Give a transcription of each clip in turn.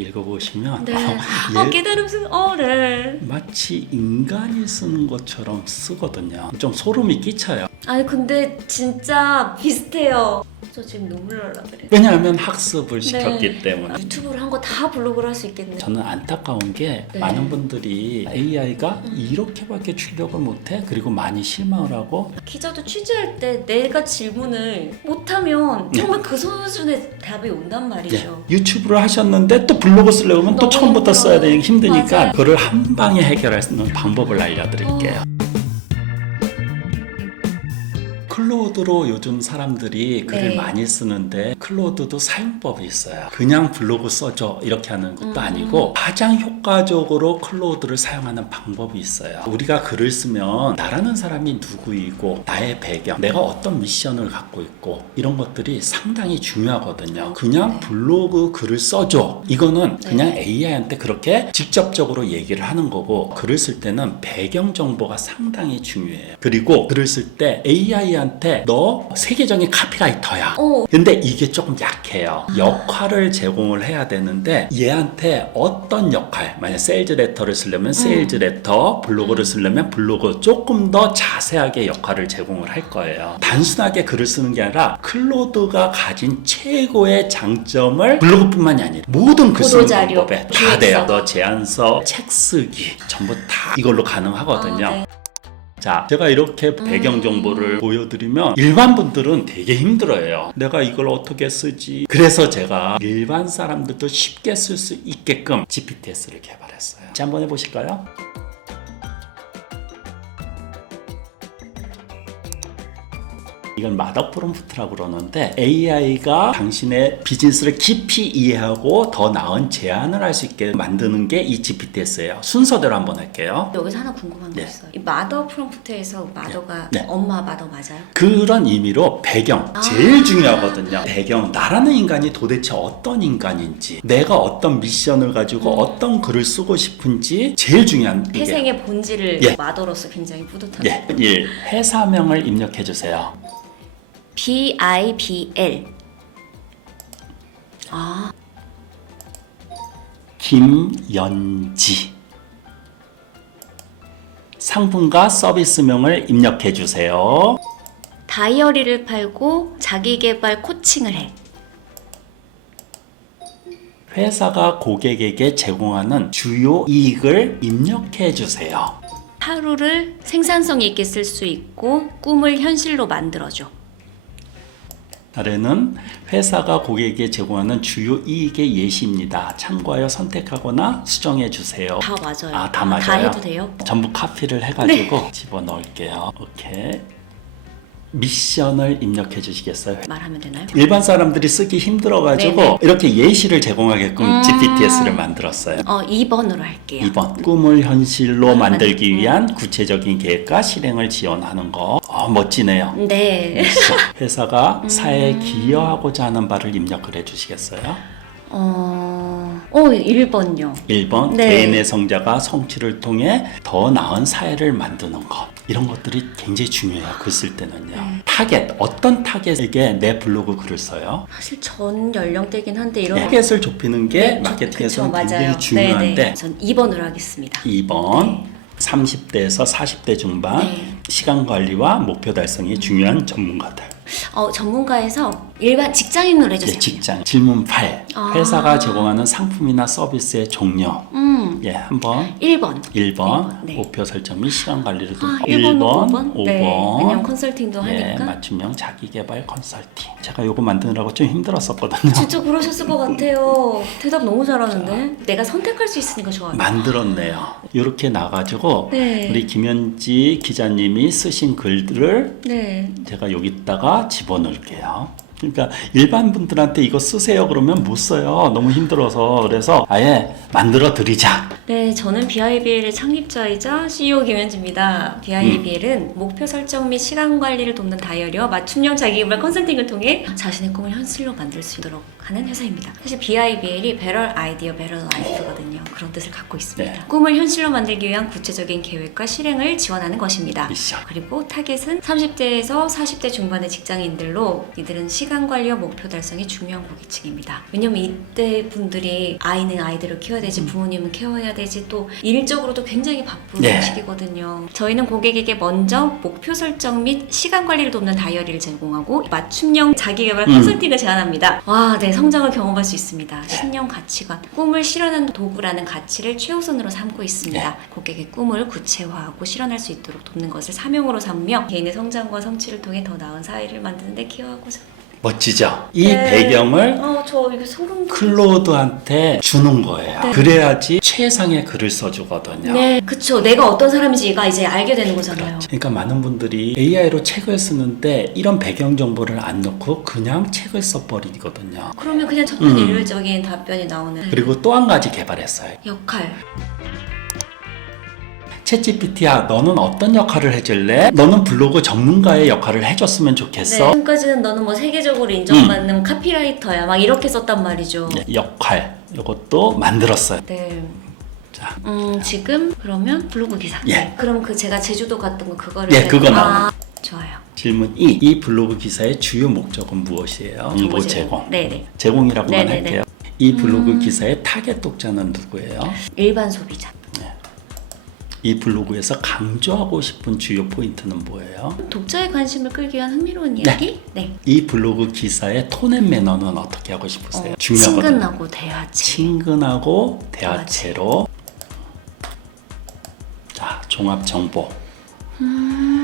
읽어보시면 네. 얘 깨달음 네. 마치 인간이 쓰는 것처럼 쓰거든요. 좀 소름이 끼쳐요. 아니 근데 진짜 비슷해요. 저 지금 눈물 날라 그래. 왜냐하면 학습을 시켰기 때문에. 유튜브를 한 거 다 블로그로 할 수 있겠네. 저는 안타까운 게 네. 많은 분들이 AI가 이렇게밖에 출력을 못해? 그리고 많이 실망을 하고 기자도 취재할 때 내가 질문을 못하면 정말 그 수준의 답이 온단 말이죠. 유튜브를 하셨는데 또 블로그 쓰려면 또 너무 처음부터 힘들어요. 써야 되니까 힘드니까 맞아요. 그걸 한 방에 해결할 수 있는 방법을 알려드릴게요. 클로우드로 요즘 사람들이 글을 네. 많이 쓰는데 클로우드도 사용법이 있어요. 그냥 블로그 써줘 이렇게 하는 것도 아니고 가장 효과적으로 클로우드를 사용하는 방법이 있어요. 우리가 글을 쓰면 나라는 사람이 누구이고 나의 배경, 내가 어떤 미션을 갖고 있고 이런 것들이 상당히 중요하거든요. 그냥 블로그 글을 써줘 이거는 그냥 AI한테 그렇게 직접적으로 얘기를 하는 거고, 글을 쓸 때는 배경 정보가 상당히 중요해요. 그리고 글을 쓸 때 AI한테 너 세계적인 카피라이터야. 근데 이게 조금 약해요. 역할을 제공을 해야 되는데 얘한테 어떤 역할, 만약 세일즈 레터를 쓰려면 세일즈 레터, 블로그를 쓰려면 블로그, 조금 더 자세하게 역할을 제공을 할 거예요. 단순하게 글을 쓰는 게 아니라 클로드가 가진 최고의 장점을 블로그뿐만이 아니라 모든 글 쓰는 보도자료, 방법에 다 돼요. 기획서. 너 제안서, 책 쓰기 전부 다 이걸로 가능하거든요. 네. 자, 제가 이렇게 배경 정보를 보여드리면 일반 분들은 되게 힘들어요. 내가 이걸 어떻게 쓰지? 그래서 제가 일반 사람들도 쉽게 쓸 수 있게끔 GPTS를 개발했어요. 자, 한번 해보실까요? 이건 마더 프롬프트라고 그러는데 AI가 당신의 비즈니스를 깊이 이해하고 더 나은 제안을 할 수 있게 만드는 게 이 GPTS예요. 순서대로 한번 할게요. 여기서 하나 궁금한 거 있어요. 이 마더 프롬프트에서 마더가 엄마 마더 맞아요? 그런 의미로 배경 제일 중요하거든요. 배경, 나라는 인간이 도대체 어떤 인간인지, 내가 어떤 미션을 가지고 어떤 글을 쓰고 싶은지 제일 중요한 게 태생의 본질을 마더로서 굉장히 뿌듯하죠. 1. 회사명을 입력해 주세요. BIBL. 김연지. 상품과 서비스명을 입력해 주세요. 다이어리를 팔고 자기개발 코칭을 해. 회사가 고객에게 제공하는 주요 이익을 입력해 주세요. 하루를 생산성 있게 쓸 수 있고 꿈을 현실로 만들어줘. 아래는 회사가 고객에게 제공하는 주요 이익의 예시입니다. 참고하여 선택하거나 수정해 주세요. 다 맞아요. 다 맞아요. 다 해도 돼요? 전부 카피를 해가지고 집어넣을게요. 오케이. 미션을 입력해 주시겠어요? 말하면 되나요? 일반 사람들이 쓰기 힘들어가지고 네네. 이렇게 예시를 제공하게끔 GPTS를 만들었어요. 2번으로 할게요. 2번, 꿈을 현실로 만들기 위한 구체적인 계획과 실행을 지원하는 거. 멋지네요. 네. 회사가 사회에 기여하고자 하는 바를 입력을 해주시겠어요? 1번요. 1번, 네. 개인의 성자가 성취를 통해 더 나은 사회를 만드는 것. 이런 것들이 굉장히 중요해요. 글 쓸 때는요. 타겟, 어떤 타겟에게 내 블로그 글을 써요? 사실 전 연령대긴 한데 이런 타겟을 좁히는 게 네, 마케팅에서는 그쵸, 굉장히 맞아요. 중요한데 네네. 전 2번으로 하겠습니다. 2번, 30대에서 40대 중반, 네. 시간 관리와 목표 달성이 중요한 전문가들. 전문가에서 일반 직장인으로 해주세요. 직장. 질문 8. 회사가 제공하는 상품이나 서비스의 종류. 한번 1번. 1번. 네. 목표 설정 및 시간 관리를 좀 1번, 5번. 네. 왜냐면 컨설팅도 하니까. 맞춤형 자기개발 컨설팅. 제가 요거 만드느라고 좀 힘들었었거든요. 진짜 그러셨을 것 같아요. 대답 너무 잘하는데. 내가 선택할 수 있으니까 좋아요. 만들었네요. 이렇게 나가지고 네. 우리 김현지 기자님이 쓰신 글들을 네. 제가 여기다가 집어넣을게요. 그러니까 일반 분들한테 이거 쓰세요 그러면 못 써요. 너무 힘들어서. 그래서 아예 만들어 드리자. 네, 저는 BIBL의 창립자이자 CEO 김현지입니다. BIBL은 목표 설정 및 시간 관리를 돕는 다이어리와 맞춤형 자기개발 컨설팅을 통해 자신의 꿈을 현실로 만들 수 있도록 하는 회사입니다. 사실 BIBL이 Better Idea, Better Life거든요. 그런 뜻을 갖고 있습니다. 네. 꿈을 현실로 만들기 위한 구체적인 계획과 실행을 지원하는 것입니다. 미션. 그리고 타겟은 30대에서 40대 중반의 직장인들로 이들은 시간 시간 관리와 목표 달성이 중요한 고객층입니다. 왜냐면 이때 분들이 아이는 아이들을 키워야 되지, 부모님은 케어해야 되지, 또 일적으로도 굉장히 바쁜 네. 시기거든요. 저희는 고객에게 먼저 목표 설정 및 시간 관리를 돕는 다이어리를 제공하고 맞춤형 자기개발 컨설팅을 제안합니다. 와, 네, 성장을 경험할 수 있습니다. 신념, 가치관, 꿈을 실현하는 도구라는 가치를 최우선으로 삼고 있습니다. 네. 고객의 꿈을 구체화하고 실현할 수 있도록 돕는 것을 사명으로 삼며 개인의 성장과 성취를 통해 더 나은 사회를 만드는 데 기여하고자. 멋지죠? 이 네. 배경을 저 이거 소름 돋았어요. 클로드한테 주는 거예요. 네. 그래야지 최상의 글을 써주거든요. 네, 그쵸. 내가 어떤 사람인지 얘가 이제 알게 되는 거잖아요. 그러니까 많은 분들이 AI로 책을 쓰는데 이런 배경 정보를 안 넣고 그냥 책을 써버리거든요. 그러면 그냥 첫번 일률적인 답변이 나오는 그리고 또 한 가지 개발했어요. 역할. 챗GPT야, 너는 어떤 역할을 해줄래? 너는 블로그 전문가의 역할을 해줬으면 네, 좋겠어. 지금까지는 너는 뭐 세계적으로 인정받는 카피라이터야. 막 이렇게 썼단 말이죠. 네, 역할 이것도 만들었어요. 네. 자, 지금 그러면 블로그 기사. 예. 네. 그럼 그 제가 제주도 갔던 거 그거를. 예, 그거 나옵니다. 좋아요. 질문 2. 이 블로그 기사의 주요 목적은 무엇이에요? 정보 제공. 네네. 제공이라고만 네네네. 할게요. 이 블로그 기사의 타겟 독자는 누구예요? 일반 소비자. 이 블로그에서 강조하고 싶은 주요 포인트는 뭐예요? 독자의 관심을 끌기 위한 흥미로운 이야기? 네. 이 블로그 기사의 톤앤 매너는 어떻게 하고 싶으세요? 중요하거든요. 친근하고 대화체. 친근하고 대화체로. 자, 종합 정보.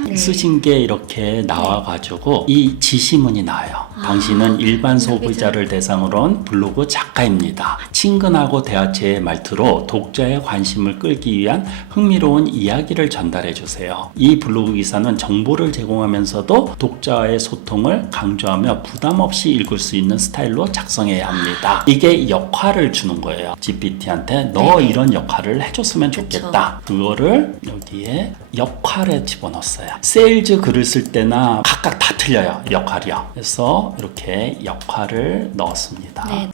네. 쓰신 게 이렇게 나와가지고 이 지시문이 나와요. 당신은 일반 소비자를 대상으로 한 블로그 작가입니다. 친근하고 대화체의 말투로 독자의 관심을 끌기 위한 흥미로운 이야기를 전달해 주세요. 이 블로그 기사는 정보를 제공하면서도 독자와의 소통을 강조하며 부담 없이 읽을 수 있는 스타일로 작성해야 합니다. 이게 역할을 주는 거예요. GPT한테 너 네네. 이런 역할을 해줬으면 좋겠다. 그거를 여기에 역할에 집어넣었어요. 세일즈 글을 쓸 때나 각각 다 틀려요. 역할이요. 그래서 이렇게 역할을 넣었습니다. 네.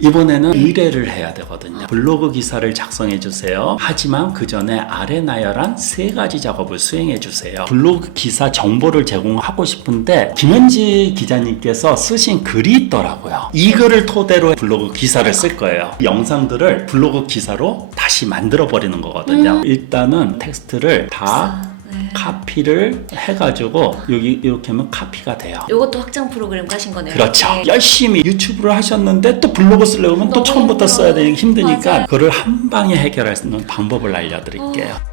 이번에는 의뢰를 해야 되거든요. 블로그 기사를 작성해 주세요. 하지만 그 전에 아래 나열한 3가지 작업을 수행해 주세요. 블로그 기사 정보를 제공하고 싶은데 김현지 기자님께서 쓰신 글이 있더라고요. 이 글을 토대로 블로그 기사를 쓸 거예요. 영상들을 블로그 기사로 다시 만들어 버리는 거거든요. 일단은 텍스트를 다 카피를 해가지고 여기 이렇게 하면 카피가 돼요. 이것도 확장 프로그램 까신 거네요. 그렇죠. 네. 열심히 유튜브를 하셨는데 또 블로그 쓰려고 하면 또 너무 처음부터 힘들어요. 써야 되니까 힘드니까 맞아요. 그거를 한 방에 해결할 수 있는 방법을 알려드릴게요.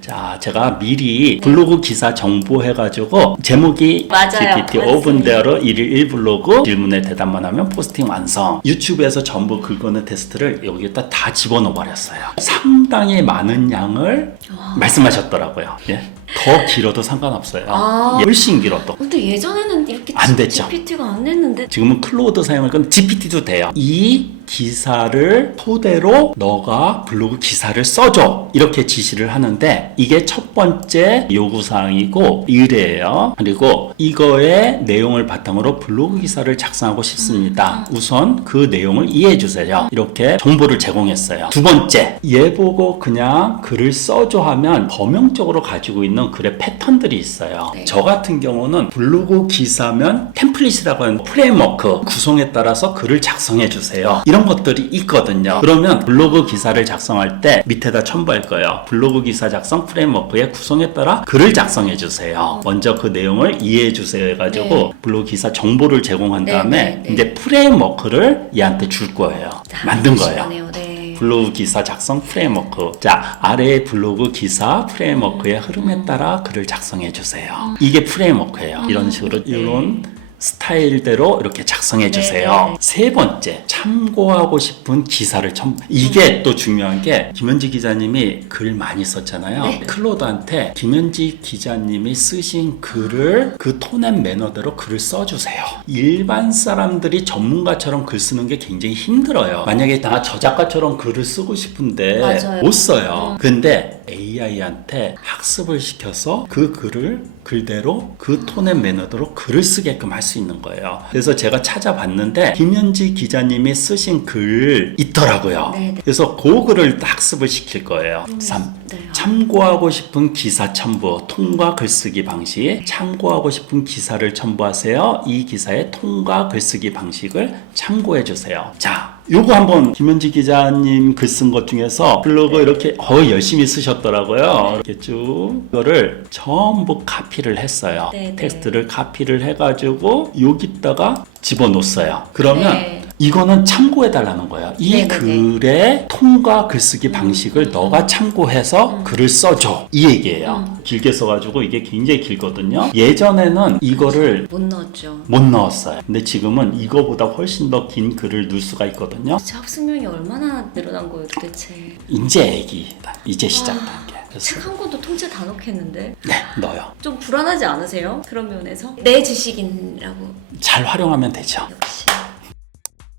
자, 제가 미리 블로그 기사 정보 해가지고 제목이 맞아요. GPT 맞습니다. 오픈데어로 1일 1블로그 질문에 대답만 하면 포스팅 완성. 유튜브에서 전부 긁어낸 테스트를 여기다 다 집어넣어 버렸어요. 상당히 많은 양을 말씀하셨더라고요. 예? 더 길어도 상관없어요. 아. 훨씬 길어도. 근데 예전에는 이렇게 안 됐죠. GPT가 안 했는데. 지금은 클로드 사용할 건 GPT도 돼요. 이 기사를 토대로 너가 블로그 기사를 써줘 이렇게 지시를 하는데 이게 첫 번째 요구사항이고 의뢰예요. 그리고 이거의 내용을 바탕으로 블로그 기사를 작성하고 싶습니다. 우선 그 내용을 이해해 주세요. 이렇게 정보를 제공했어요. 두 번째, 얘 보고 그냥 글을 써줘 하면 범용적으로 가지고 있는 글의 패턴들이 있어요. 네. 저 같은 경우는 블로그 기사면 템플릿이라고 하는 프레임워크 구성에 따라서 글을 작성해 주세요. 이런 것들이 있거든요. 그러면 블로그 기사를 작성할 때 밑에다 첨부할 거예요. 블로그 기사 작성 프레임워크의 구성에 따라 글을 작성해 주세요. 먼저 그 내용을 이해해 주세요 해가지고 네. 블로그 기사 정보를 제공한 네, 다음에 네, 네. 이제 프레임워크를 얘한테 줄 거예요. 만든 거예요. 그러시네요. 네. 블로그 기사 작성 프레임워크. 자, 아래의 블로그 기사 프레임워크의 흐름에 따라 글을 작성해 주세요. 이게 프레임워크예요. 이런 식으로 이런 스타일대로 이렇게 작성해 주세요. 네. 세 번째, 참고하고 싶은 기사를 이게 또 중요한 게 김현지 기자님이 글 많이 썼잖아요. 네. 클로드한테 김현지 기자님이 쓰신 글을 그 톤앤 매너대로 글을 써주세요. 일반 사람들이 전문가처럼 글 쓰는 게 굉장히 힘들어요. 만약에 나 저 작가처럼 글을 쓰고 싶은데 맞아요. 못 써요. 근데 AI한테 학습을 시켜서 그 글을 글대로 그 톤의 매너대로 글을 쓰게끔 할 수 있는 거예요. 그래서 제가 찾아봤는데 김현지 기자님이 쓰신 글 있더라고요. 네네. 그래서 그 글을 학습을 시킬 거예요. 3. 네. 참고하고 싶은 기사 첨부, 통과 글쓰기 방식. 참고하고 싶은 기사를 첨부하세요. 이 기사의 통과 글쓰기 방식을 참고해 주세요. 자, 요거 한번 김현지 기자님 글 쓴 것 중에서 블로그 이렇게 열심히 쓰셨더라고요. 이렇게 쭉 이거를 전부 카피를 했어요. 네, 텍스트를 카피를 해가지고 여기다가 집어넣었어요. 그러면 네. 이거는 참고해 달라는 거예요. 이 네네네. 글의 통과 글쓰기 방식을 너가 참고해서 글을 써줘. 이 얘기예요. 길게 써가지고 이게 굉장히 길거든요. 예전에는 이거를 못 넣었죠. 못 넣었어요. 근데 지금은 이거보다 훨씬 더 긴 글을 넣을 수가 있거든요. 제 학습량이 얼마나 늘어난 거예요 도대체. 이제 애기다. 이제 시작 단계. 그래서 책 한 권도 통째 다 넣겠는데? 네, 넣어요. 좀 불안하지 않으세요? 그런 면에서? 내 지식인이라고. 잘 활용하면 되죠. 역시.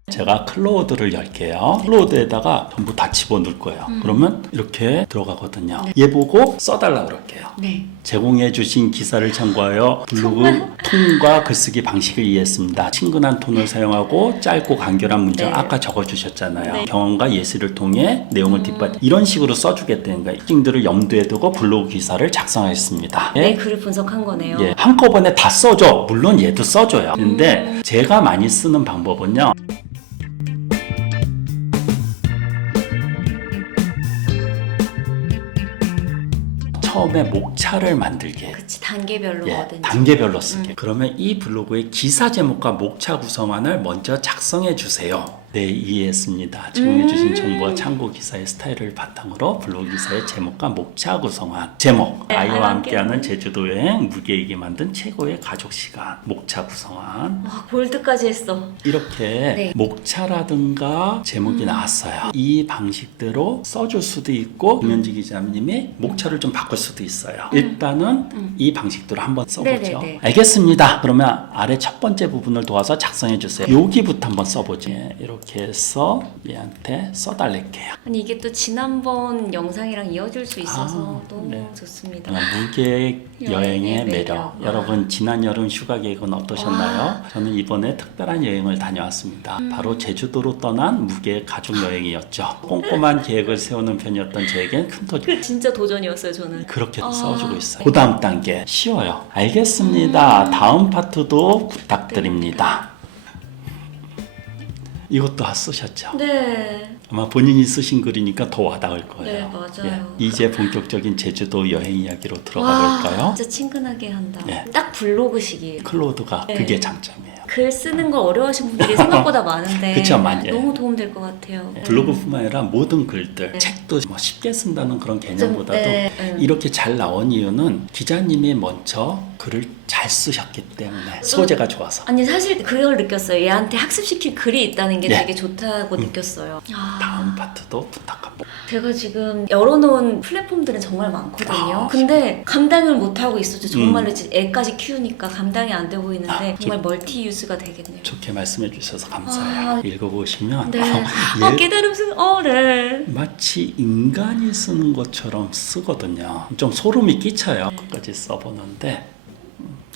제가 클로우드를 열게요. 클로우드에다가 전부 다 집어넣을 거예요. 그러면 이렇게 들어가거든요. 얘 보고 써달라 그럴게요. 네. 제공해 주신 기사를 참고하여 블로그 통과 글쓰기 방식을 이해했습니다. 친근한 톤을 사용하고 짧고 간결한 문장 네. 아까 적어주셨잖아요. 네. 경험과 예시를 통해 내용을 뒷받 이런 식으로 써주겠다는 거예요. 특징들을 염두에 두고 블로그 기사를 작성하였습니다. 내 글을 분석한 거네요. 예, 한꺼번에 다 써줘. 물론 얘도 써줘요. 근데 제가 많이 쓰는 방법은요. 처음에 목차를 만들게. 그치, 단계별로 예, 뭐든지. 단계별로 쓰게. 그러면 이 블로그의 기사 제목과 목차 구성안을 먼저 작성해 주세요. 네, 이해했습니다. 제공해 주신 정보와 참고 기사의 스타일을 바탕으로 블로그 기사의 제목과 목차 구성안. 제목, 네, 아이와 함께하는 제주도 여행, 무계획이 만든 최고의 가족 시간. 목차 구성안. 와, 볼드까지 했어. 이렇게 네. 목차라든가 제목이 나왔어요. 이 방식대로 써줄 수도 있고 김현지 기자님이 목차를 좀 바꿀 수도 있어요. 일단은 이 방식대로 한번 써보죠. 네네네. 알겠습니다. 그러면 아래 첫 번째 부분을 도와서 작성해 주세요. 여기부터 한번 써보지. 이렇게 해서 얘한테 써달랄게요. 아니 이게 또 지난번 영상이랑 이어질 수 있어서 너무 네. 좋습니다. 무계획 여행의 매력. 매력. 여러분 지난 여름 휴가 계획은 어떠셨나요? 저는 이번에 특별한 여행을 다녀왔습니다. 바로 제주도로 떠난 무계획 가족 여행이었죠. 꼼꼼한 계획을 세우는 편이었던 저에겐 큰 도전. 그 진짜 도전이었어요 저는. 그렇게 써주고 있어요. 그 다음 단계 쉬워요. 알겠습니다. 다음 파트도 부탁드립니다. 이것도 쓰셨죠? 네. 아마 본인이 쓰신 글이니까 더 와닿을 거예요. 네, 맞아요. 이제 본격적인 제주도 여행 이야기로 들어가 와, 볼까요? 진짜 친근하게 한다. 네. 딱 블로그식이에요. 클로드가 네. 그게 장점이에요. 글 쓰는 거 어려워하시는 분들이 생각보다 많은데 그쵸, 많이. 너무 도움될 것 같아요. 블로그뿐만 아니라 모든 글들, 네. 책도 뭐 쉽게 쓴다는 그런 개념보다도 네. 이렇게 잘 나온 이유는 기자님이 먼저 글을 잘 쓰셨기 때문에 소재가 좋아서. 아니 사실 그걸 느꼈어요. 얘한테 학습시킬 글이 있다는 게 네. 되게 좋다고 느꼈어요. 다음 파트도 부탁합니다. 제가 지금 열어놓은 플랫폼들은 정말 많거든요. 아, 근데 감당을 못하고 있었죠. 정말로 지금 애까지 키우니까 감당이 안 되고 있는데 정말 멀티 유스가 되겠네요. 좋게 말씀해 주셔서 감사해요. 읽어보시면 네. 얘 깨달음 쓴, 네. 마치 인간이 쓰는 것처럼 쓰거든요. 좀 소름이 끼쳐요. 끝까지 써보는데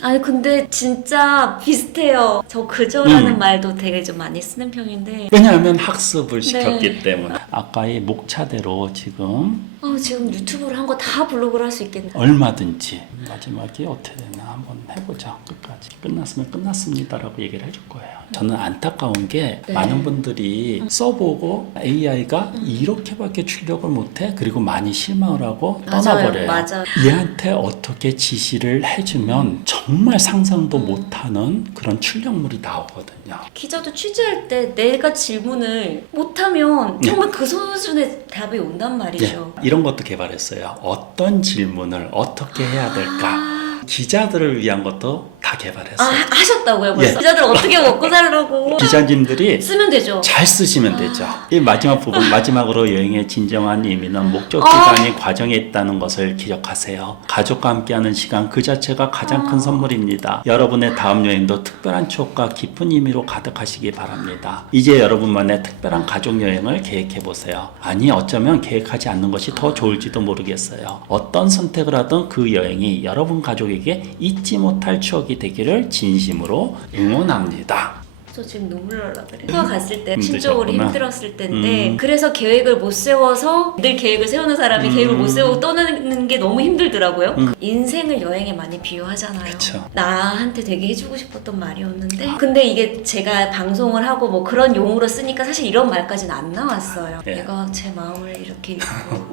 아니 근데 진짜 비슷해요. 저 그저라는 말도 되게 좀 많이 쓰는 편인데 왜냐하면 학습을 시켰기 네. 때문에 아까의 목차대로 지금 지금 유튜브를 한 거 다 블로그를 할 수 있겠네요. 얼마든지 마지막에 어떻게 되나 한번 해보자. 끝까지 끝났으면 끝났습니다라고 얘기를 해줄 거예요. 저는 안타까운 게 네. 많은 분들이 써보고 AI가 이렇게밖에 출력을 못해 그리고 많이 실망을 하고 떠나버려요. 맞아요. 얘한테 어떻게 지시를 해주면 정말 상상도 못하는 그런 출력물이 나오거든요. 기자도 취재할 때 내가 질문을 못하면 정말 그 수준의 답이 온단 말이죠. 이런 것도 개발했어요. 어떤 질문을 어떻게 해야 될까? 기자들을 위한 것도 다 다 개발했어요. 하셨다고요 벌써? 예. 기자들 어떻게 먹고 살라고 기자님들이 쓰면 되죠. 잘 쓰시면 되죠. 이 마지막 부분, 마지막으로 여행의 진정한 의미는 목적 기간이 과정에 있다는 것을 기억하세요. 가족과 함께하는 시간 그 자체가 가장 큰 선물입니다. 여러분의 다음 여행도 특별한 추억과 깊은 의미로 가득하시기 바랍니다. 이제 여러분만의 특별한 가족 여행을 계획해 보세요. 아니 어쩌면 계획하지 않는 것이 더 좋을지도 모르겠어요. 어떤 선택을 하든 그 여행이 여러분 가족에게 잊지 못할 추억이 되기를 진심으로 응원합니다. 저 지금 눈물 날라 그래. 휴가 갔을 때 신적으로 힘드셨구나. 힘들었을 때인데 그래서 계획을 못 세워서 늘 계획을 세우는 사람이 계획을 못 세우고 떠나는 게 너무 힘들더라고요. 인생을 여행에 많이 비유하잖아요. 그쵸. 나한테 되게 해주고 싶었던 말이었는데 근데 이게 제가 방송을 하고 뭐 그런 용어로 쓰니까 사실 이런 말까지는 안 나왔어요. 예. 얘가 제 마음을 이렇게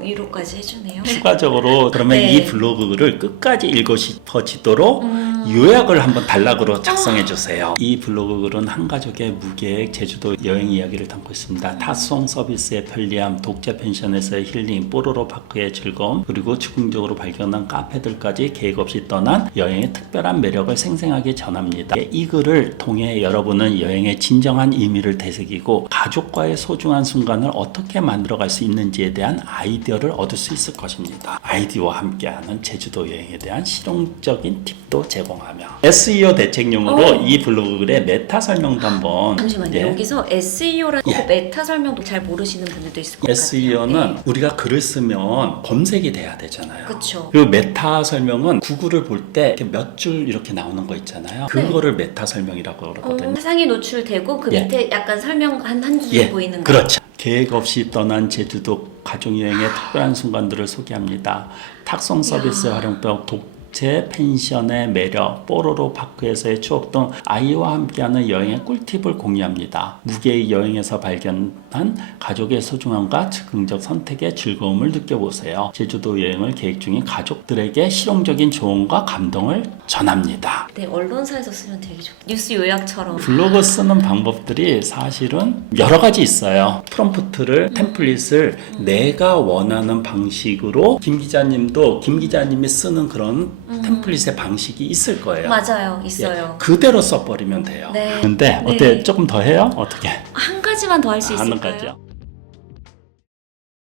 위로까지 해주네요. 추가적으로 그러면 네. 이 블로그를 끝까지 읽고 싶어지도록 요약을 한번 단락으로 작성해 주세요. 이 블로그글은 한 가족의 무계획 제주도 여행 이야기를 담고 있습니다. 탑송 서비스의 편리함, 독재 펜션에서의 힐링, 뽀로로 파크의 즐거움, 그리고 즉흥적으로 발견한 카페들까지 계획 없이 떠난 여행의 특별한 매력을 생생하게 전합니다. 이 글을 통해 여러분은 여행의 진정한 의미를 되새기고 가족과의 소중한 순간을 어떻게 만들어갈 수 있는지에 대한 아이디어를 얻을 수 있을 것입니다. 아이디어와 함께하는 제주도 여행에 대한 실용적인 팁도 제공하며 SEO 대책용으로 이 블로그글의 메타 설명도 한번 잠시만요. 예. 여기서 SEO라는 예. 메타 설명도 잘 모르시는 분들도 있을 것 같아요. SEO는 우리가 글을 쓰면 검색이 돼야 되잖아요. 그쵸. 그리고 메타 설명은 구글을 볼 때 몇 줄 이렇게 나오는 거 있잖아요. 그거를 메타 설명이라고 그러거든요. 세상에 노출되고 그 예. 밑에 약간 설명 한 줄 예, 보이는 거. 그렇죠. 계획 없이 떠난 제주도 가족여행의 특별한 순간들을 소개합니다. 탁송 서비스 활용법, 독채 펜션의 매력, 뽀로로 파크에서의 추억 등 아이와 함께하는 여행의 꿀팁을 공유합니다. 무계획 여행에서 발견한 가족의 소중함과 즉흥적 선택의 즐거움을 느껴보세요. 제주도 여행을 계획 중인 가족들에게 실용적인 조언과 감동을 전합니다. 네, 언론사에서 쓰면 되게 좋겠다. 뉴스 요약처럼. 블로그 쓰는 방법들이 사실은 여러 가지 있어요. 프롬프트를 템플릿을 내가 원하는 방식으로 김 기자님이 쓰는 그런 템플릿의 방식이 있을 거예요. 맞아요. 있어요. 예, 그대로 써버리면 돼요. 네. 근데 네. 어때? 조금 더 해요? 어떻게? 한 가지만 더 할 수 하는 있을까요? 거죠.